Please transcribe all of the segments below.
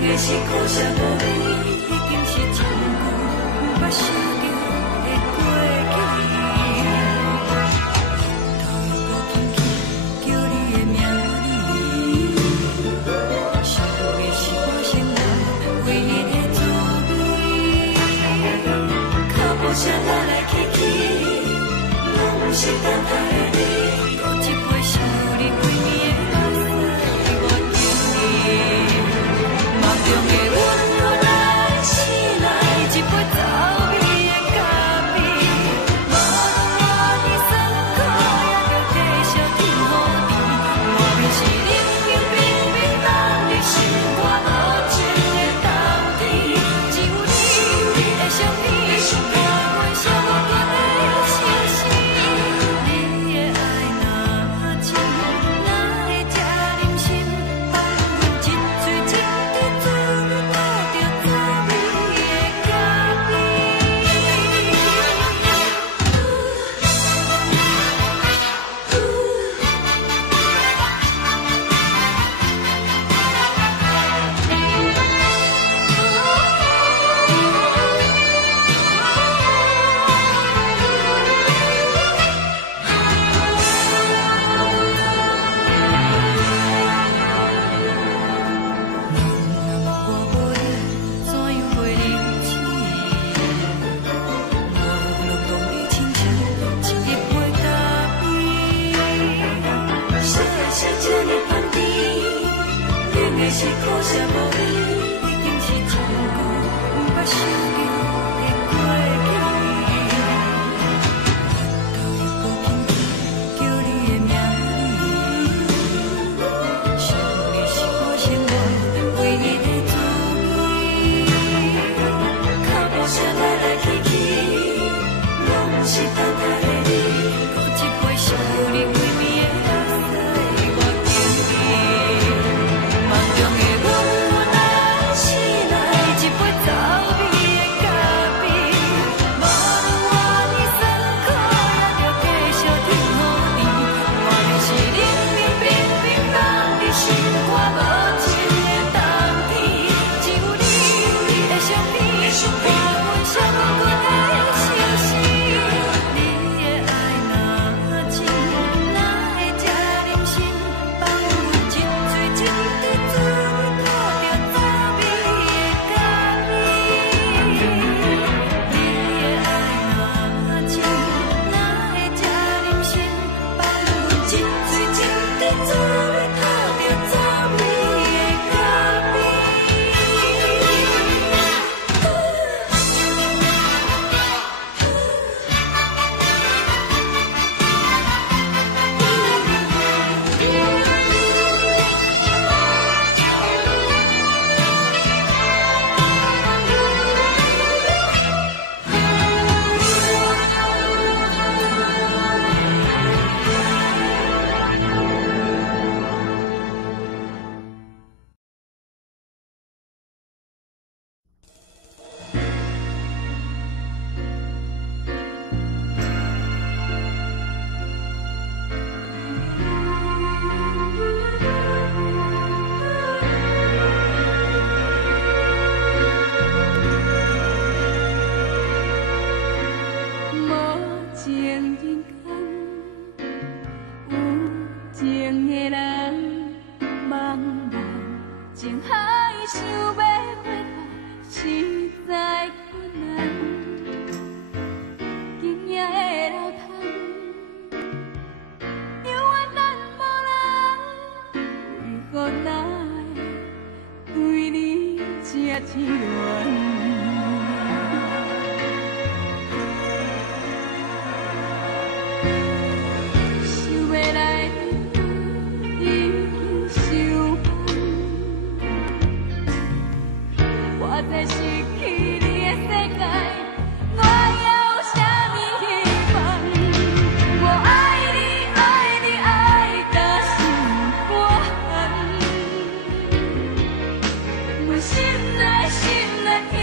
的是苦涩无味，已经是一句不捌想着的过去。头又搁轻轻叫你的名字，想的是我生命唯一的滋味。脚步声来来去去，拢不是等待的你，搁一杯想你几暝的目屎我敬你。梦中的阮愈来醒来，一杯走味的咖啡，无论我的酸苦，也着继续甜予你。外面是冷冷冰冰冷的心肝无情的冬天，只有你的相片，伴阮寂寞过的相思。你的爱若真，哪会这忍心放阮一嘴一滴滋味，吐着滋味的咖啡。是苦涩无味，已经是一句不捌想着的过去。头又搁轻轻叫你的名字，想的是我生命唯一的滋味。脚步声来来去去，拢不是等待的你，搁一杯想你几暝的目屎我敬你。梦中的阮愈来醒来，一杯走味的咖啡，无论我的酸苦，也着继续甜予你。外面是冷冷冰冰冷的心肝无情的冬天，只有你的相片，伴阮寂寞过的相思。你的爱若真，哪会这忍心放阮一嘴一滴滋味，吐着滋味的咖啡。你的爱若真，哪会这忍心放阮一嘴一滴滋味，吐着滋味的咖啡。无情人间，有情的人，茫茫情海想要回头，实在困难。今夜的流淌，犹原咱无人，为何咱会对你这痴恋？想要来的已经伤烦，我在失去你的世界，我有啥物希望？我爱你，爱你，爱到心肝寒，我心内心内痛。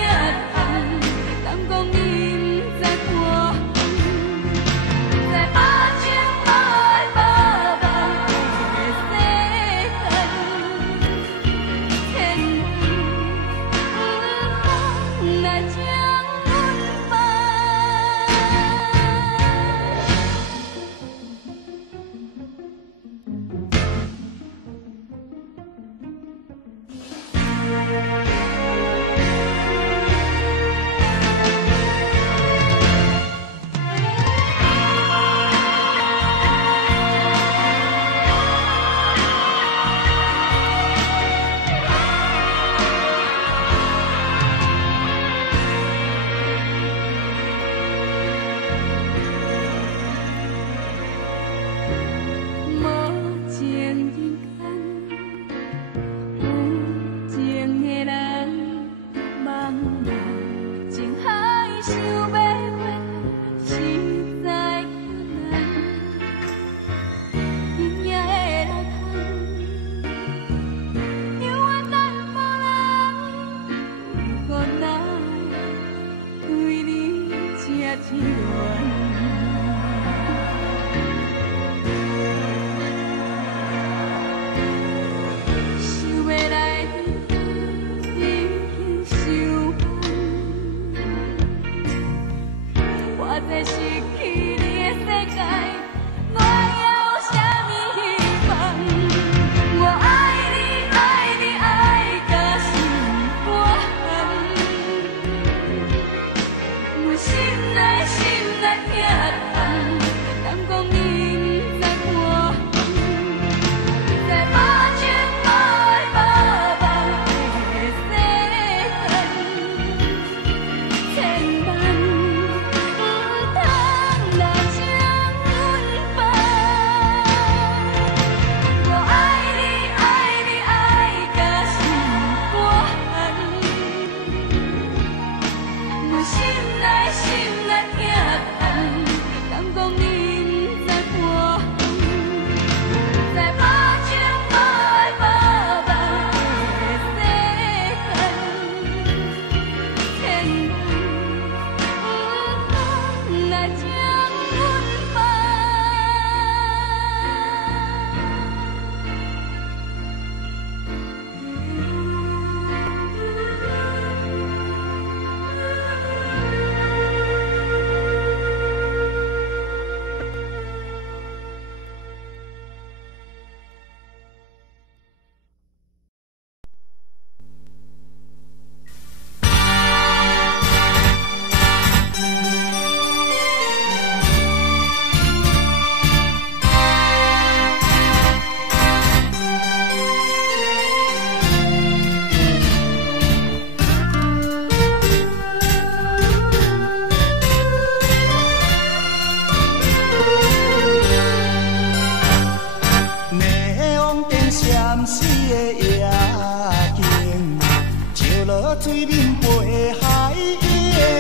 落水面陪海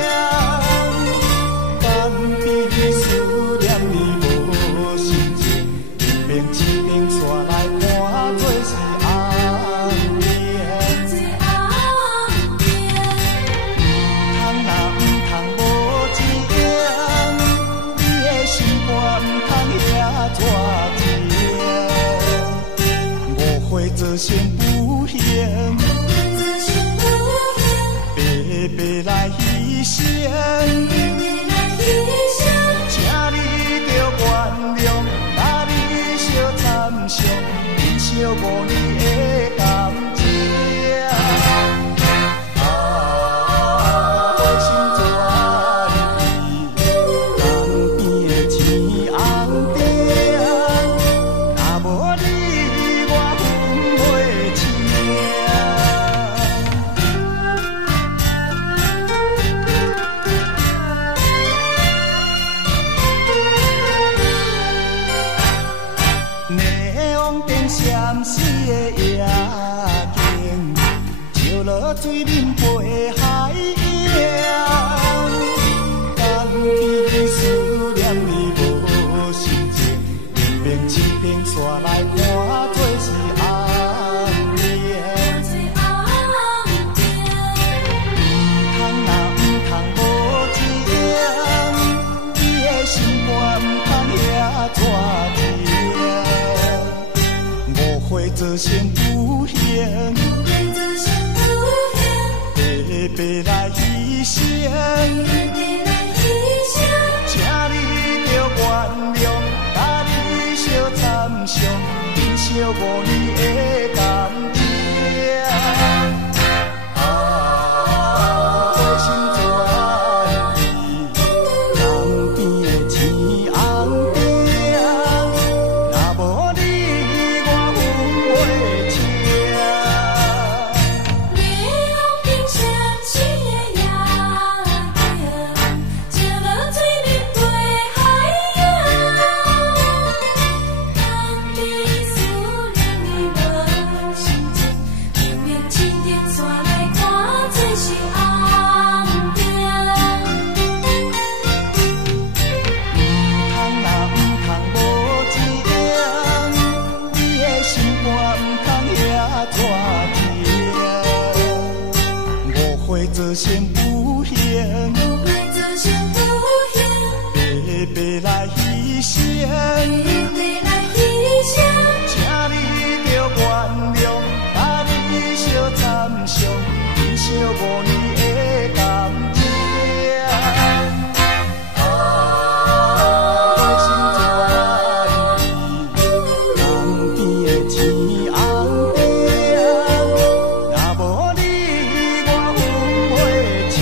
洋，放低思念你无心情，一边一边煞来看做是红颜。通若唔通无情，你的心肝唔通遐带情，误会造成不幸。白白来牺牲，请你着原谅，甲你相参详，忍受5年的感情。我心怎离？江边的青红灯，若无你我分袂清。闪烁的夜景，照落水面陪海洋，江边思念你无心情，一边一边煞来看做是红颜。唔通无情，你的心肝唔通遐带情。会造成不幸，白白来牺牲，请你着原谅，甲你相参详，忍受5年的感情。我心怎离？江边的青红灯，若无你我袂清。造成不幸，白白来牺牲，请你着原谅，甲你相参详，忍受5年的感情。我心怎离？江边的青红灯，若无你我分袂清。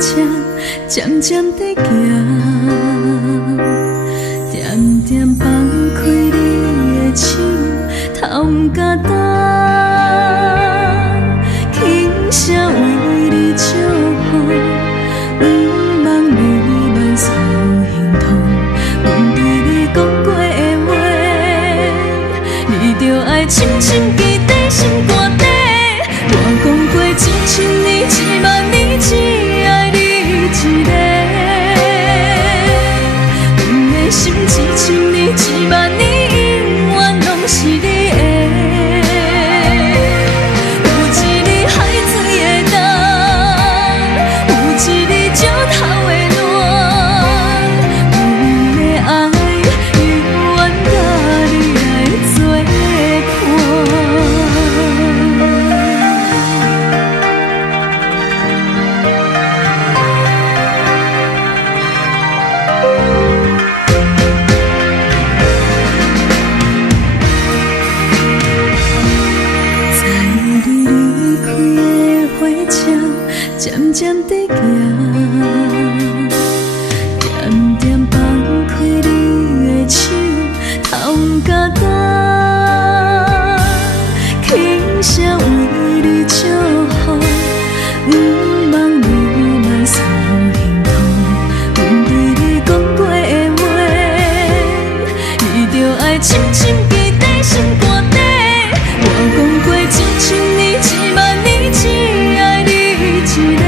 车渐渐地行，点点放开你的手，头不敢等，轻声为你祝福，不望你万事亨通。阮对你讲过的话，你着爱深深记在心肝底。我讲过1000年、10000年，只爱你一个。阮的心1000年、10000年，永远拢是你的。有一日海水的浪，有一日石头的暖，阮的爱永远甲你来作伴。渐渐地行，点点放开你的手，头不敢等，轻声为你祝福，不望你万事亨通。阮对你讲过的话，你着爱深深记在心肝底。我讲过1000年、10000年，只爱你一个。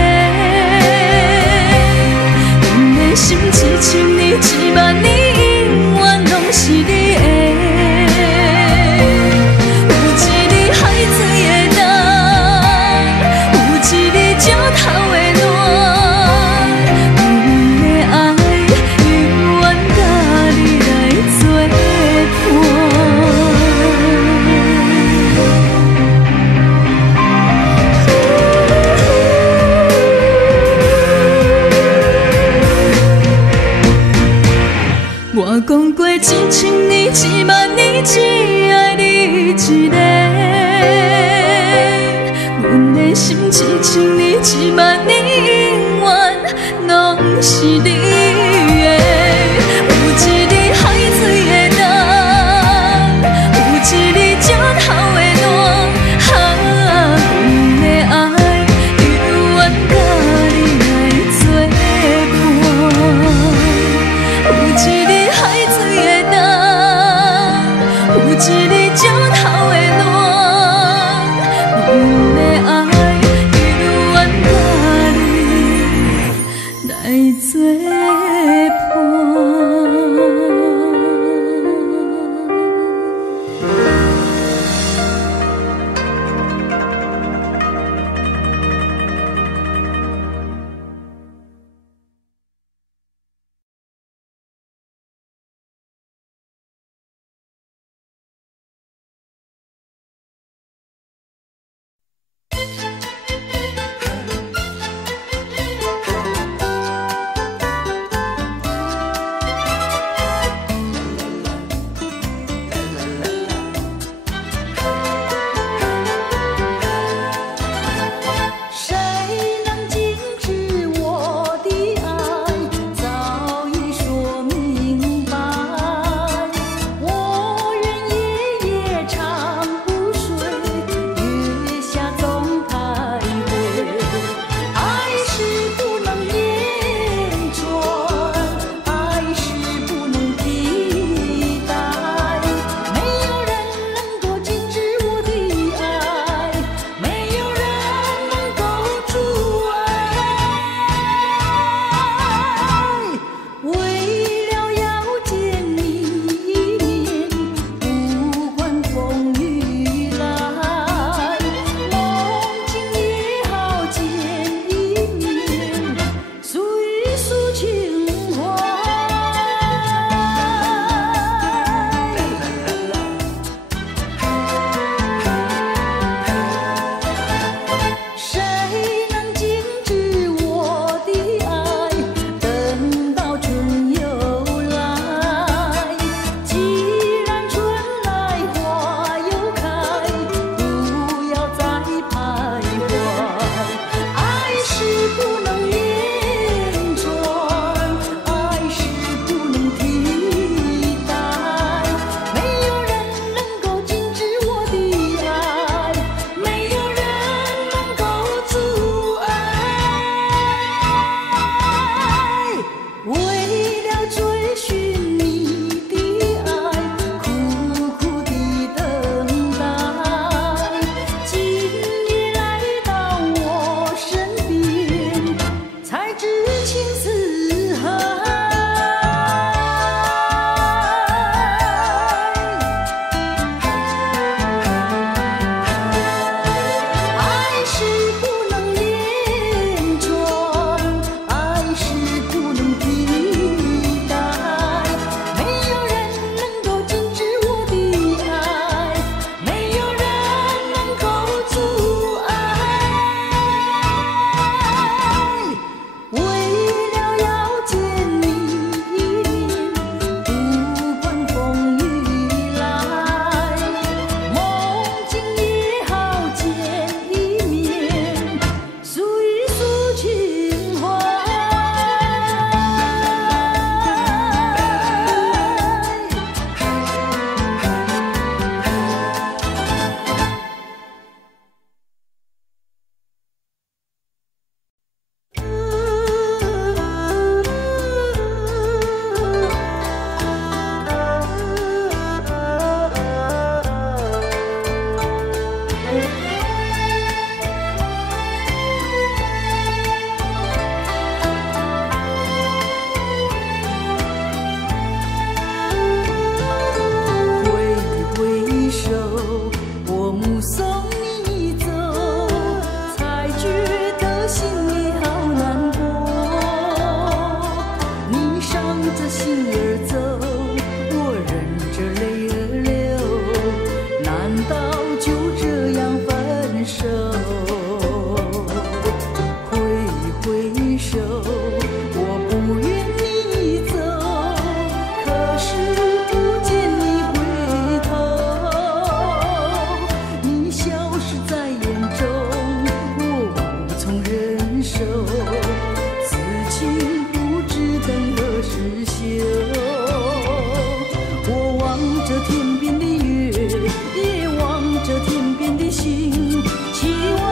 阮的心1000年、10000年，永远拢是你的。有一日海水的浪，有一日石头的暖，阮的爱永远甲你来作伴。我讲过1000年、10000年，只爱你一个。阮的心1000年、10000年，永远拢是你的。有一日海水的浪，有一日石头的暖，阮的爱永远甲你来作伴。有一日海水的浪，有一日石头的暖，阮的爱永远甲你来作伴。挥挥手，我不愿你走，可是不见你回头，你消失在眼中，我无从忍受，此情不知等何时休。我望着天边的月，也望着天边的星，期望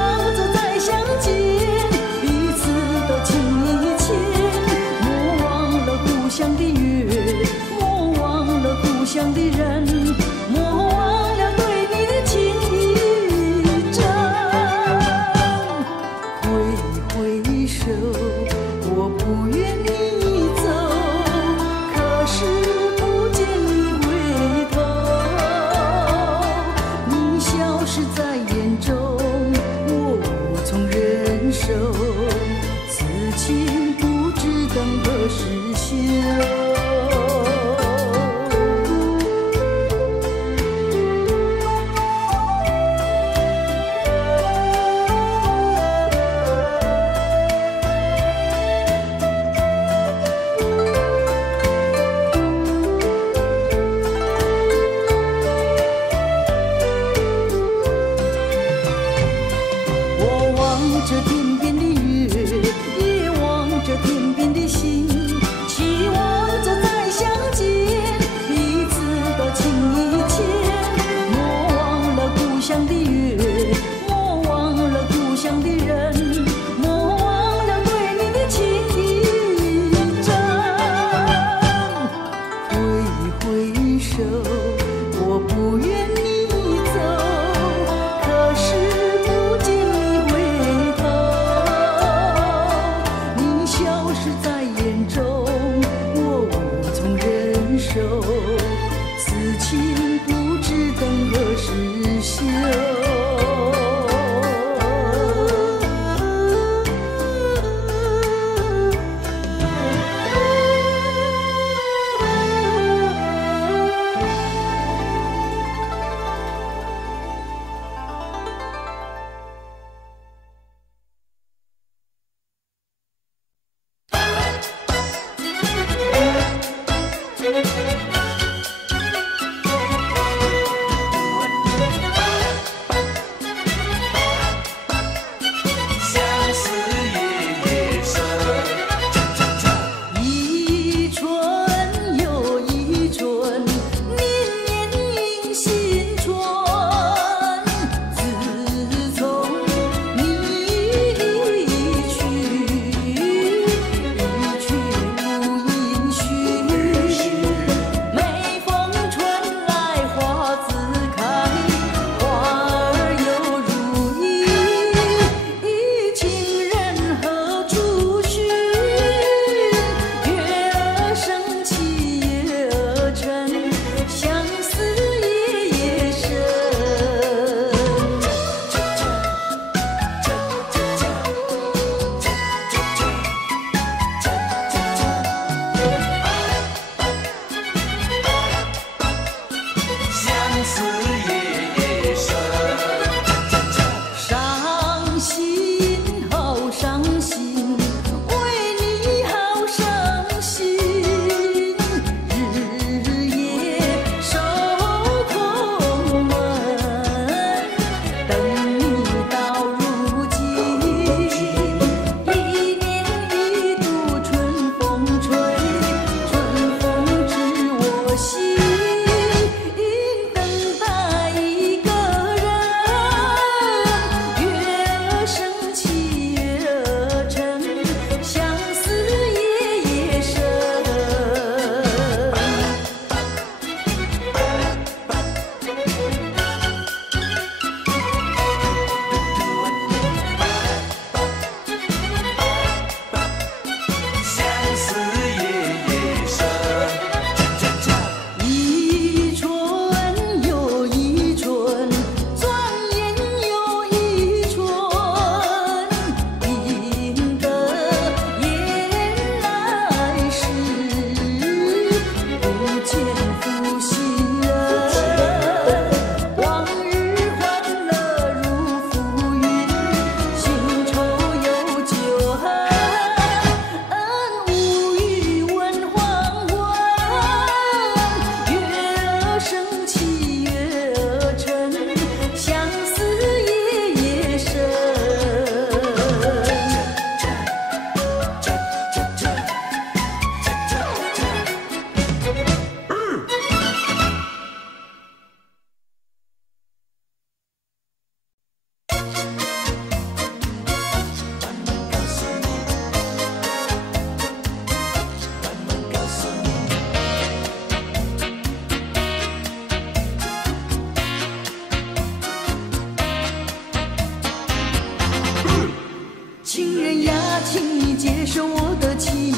呀，请你接受我的情，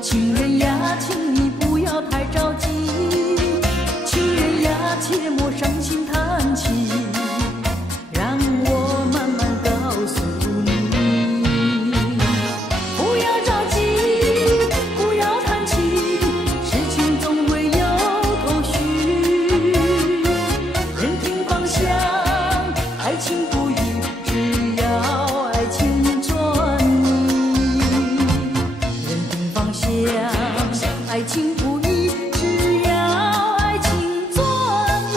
情人呀，请你不要太着急，情人呀，切莫伤心叹气，让我慢慢告诉你，不要着急，不要叹气，事情总会有头绪，人听方向，爱情不移，只要爱情专一，人听方向，爱情不移，只要爱情专一。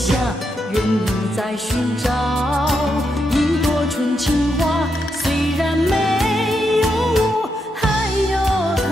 下，愿意再寻找一朵纯情花，虽然没有我，还有他。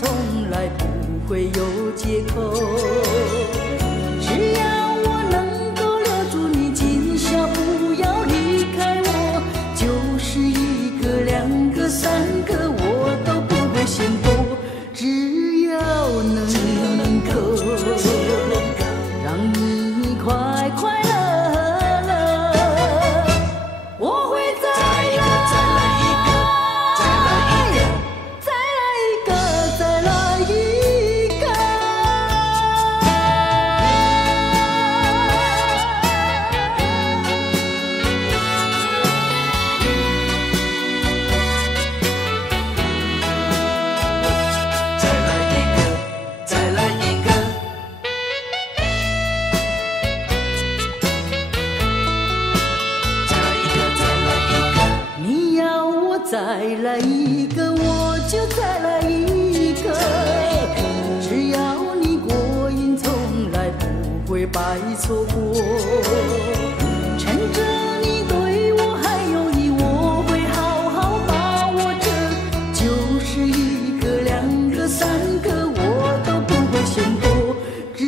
从来不会有借口。只要我能够留住你，今宵不要离开我，就是一个、两个、三个，我都不会嫌多。只要能够让你快快乐乐，我会再来一个，再来一个，再来一个，再来一个。再来一个，我就再来一个。只要你过瘾，从来不会白错过。趁着你对我还有意，我会好好把握着。就是一个、两个、三个，我都不会嫌多。只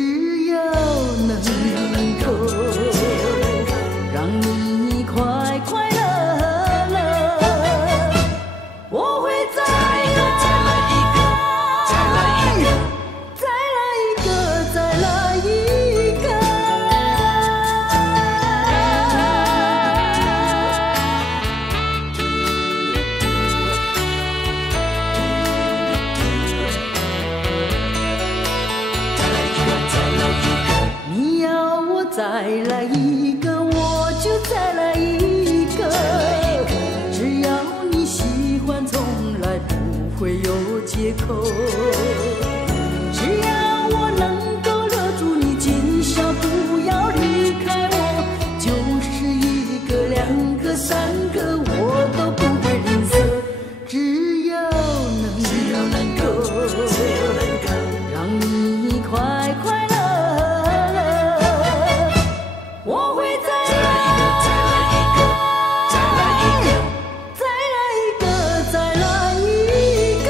要能够让你快快乐。我会再来一个，再来一个，再来一个，再来一个。你要我再来一个，我就再来一个。只要你喜欢，从来不会有借口。只要我能够留住你，今宵不要离开我，就是一个、两个、三个，我都不会吝啬。只要能够让你快快乐乐，我会再来一个，再来一个，再来一个。再来一个，再来一个。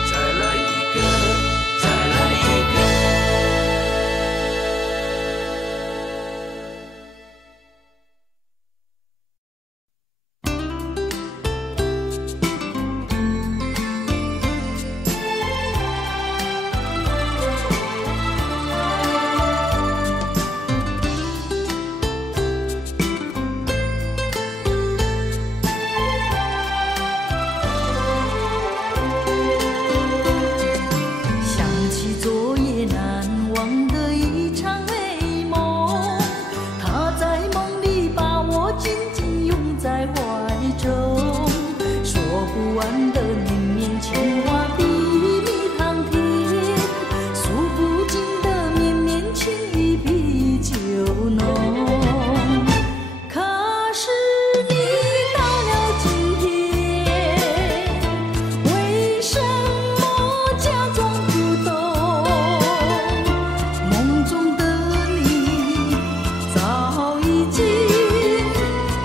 再来一个，再来一个。想起昨夜难忘的一场美梦，他在梦里把我紧紧拥在怀中，说不完的绵绵情话比蜜糖甜，诉不尽的绵绵情意比酒浓。可是你到了今天，为什么假装不懂？梦中的你早已经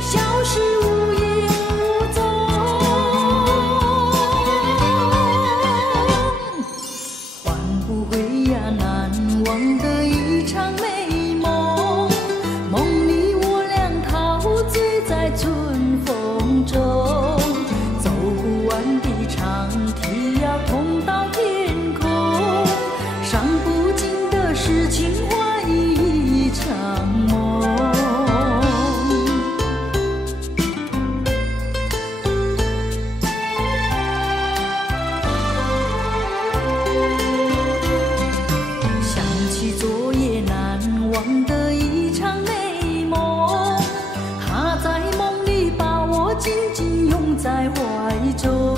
消失无影无踪。换不回呀难忘的一场美梦，梦里我俩陶醉在春风中，走不完的长堤要通到天空，伤不尽的是情话一场梦。想起昨夜难忘的一场美梦，他在梦里把我紧紧拥在怀中，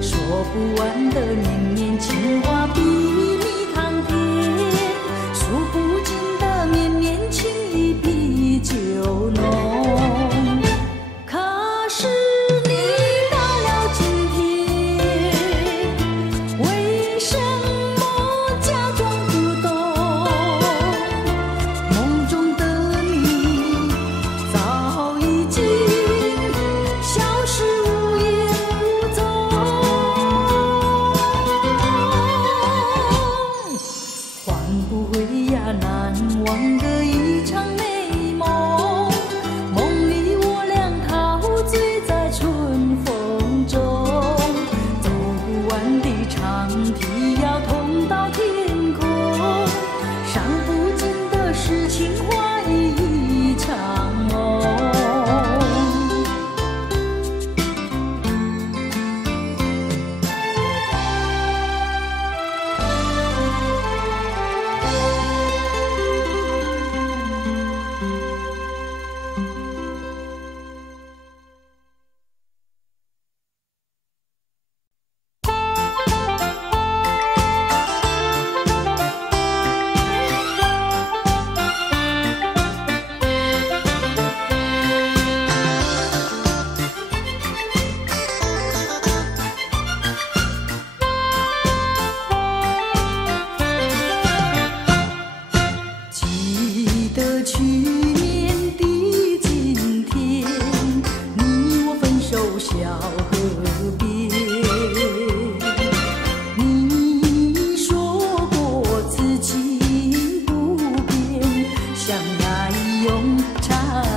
说不完的绵绵情话比蜜糖甜，诉不尽的绵绵情意比酒浓。可是你到了今天，为什么假装不懂？梦中的你相爱永长